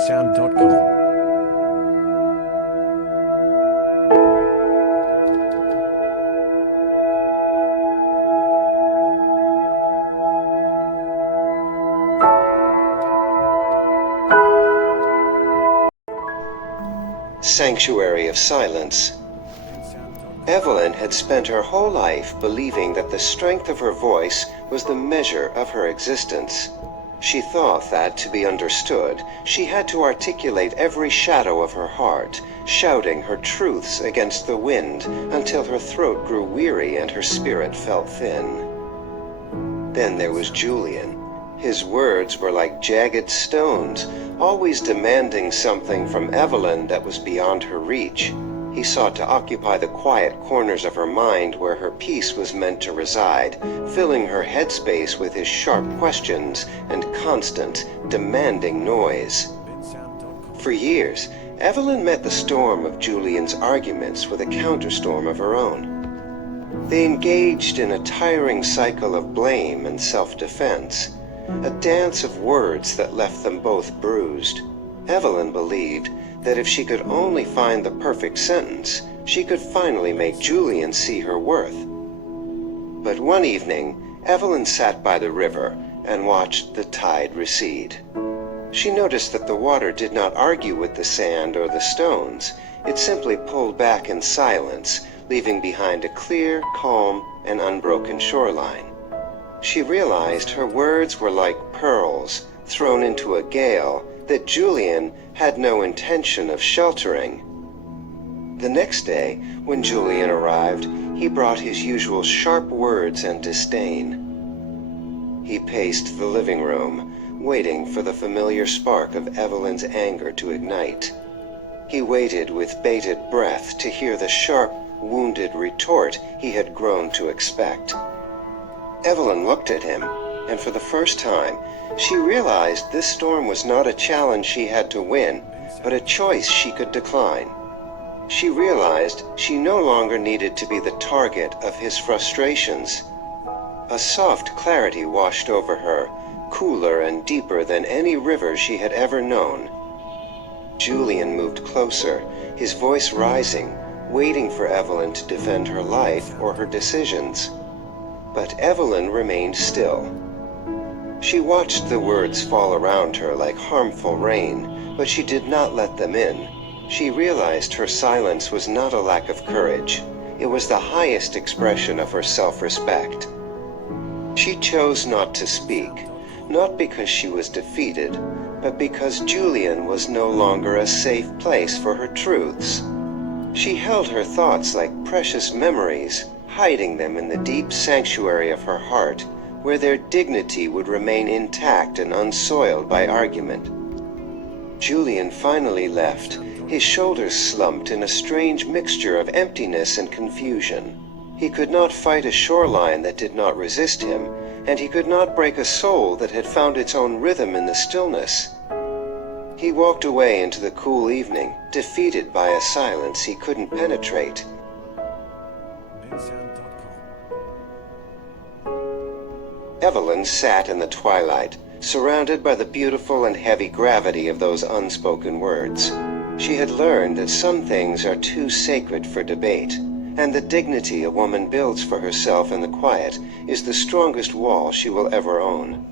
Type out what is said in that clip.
bensound.com. Sanctuary of Silence. Evelyn had spent her whole life believing that the strength of her voice was the measure of her existence. She thought that, to be understood, she had to articulate every shadow of her heart, shouting her truths against the wind until her throat grew weary and her spirit felt thin. Then there was Julian. His words were like jagged stones, always demanding something from Evelyn that was beyond her reach. He sought to occupy the quiet corners of her mind where her peace was meant to reside, filling her headspace with his sharp questions and constant, demanding noise. For years, Evelyn met the storm of Julian's arguments with a counterstorm of her own. They engaged in a tiring cycle of blame and self-defense, a dance of words that left them both bruised. Evelyn believed that if she could only find the perfect sentence, she could finally make Julian see her worth. But one evening, Evelyn sat by the river and watched the tide recede. She noticed that the water did not argue with the sand or the stones. It simply pulled back in silence, leaving behind a clear, calm, and unbroken shoreline. She realized her words were like pearls thrown into a gale that Julian had no intention of sheltering. The next day, when Julian arrived, he brought his usual sharp words and disdain. He paced the living room, waiting for the familiar spark of Evelyn's anger to ignite. He waited with bated breath to hear the sharp, wounded retort he had grown to expect. Evelyn looked at him, and for the first time, she realized this storm was not a challenge she had to win, but a choice she could decline. She realized she no longer needed to be the target of his frustrations. A soft clarity washed over her, cooler and deeper than any river she had ever known. Julian moved closer, his voice rising, waiting for Evelyn to defend her life or her decisions. But Evelyn remained still. She watched the words fall around her like harmful rain, but she did not let them in. She realized her silence was not a lack of courage. It was the highest expression of her self-respect. She chose not to speak, not because she was defeated, but because Julian was no longer a safe place for her truths. She held her thoughts like precious memories, hiding them in the deep sanctuary of her heart, where their dignity would remain intact and unsoiled by argument. Julian finally left, his shoulders slumped in a strange mixture of emptiness and confusion. He could not fight a shoreline that did not resist him, and he could not break a soul that had found its own rhythm in the stillness. He walked away into the cool evening, defeated by a silence he couldn't penetrate. Evelyn sat in the twilight, surrounded by the beautiful and heavy gravity of those unspoken words. She had learned that some things are too sacred for debate, and the dignity a woman builds for herself in the quiet is the strongest wall she will ever own.